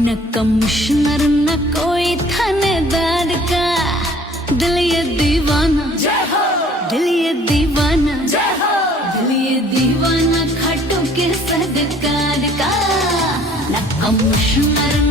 न कमिश्नर न कोई थानेदार का, दिल ये दीवाना, दिल ये दीवाना, दिल ये दीवाना खाटू के सरकार का। न कमिश्नर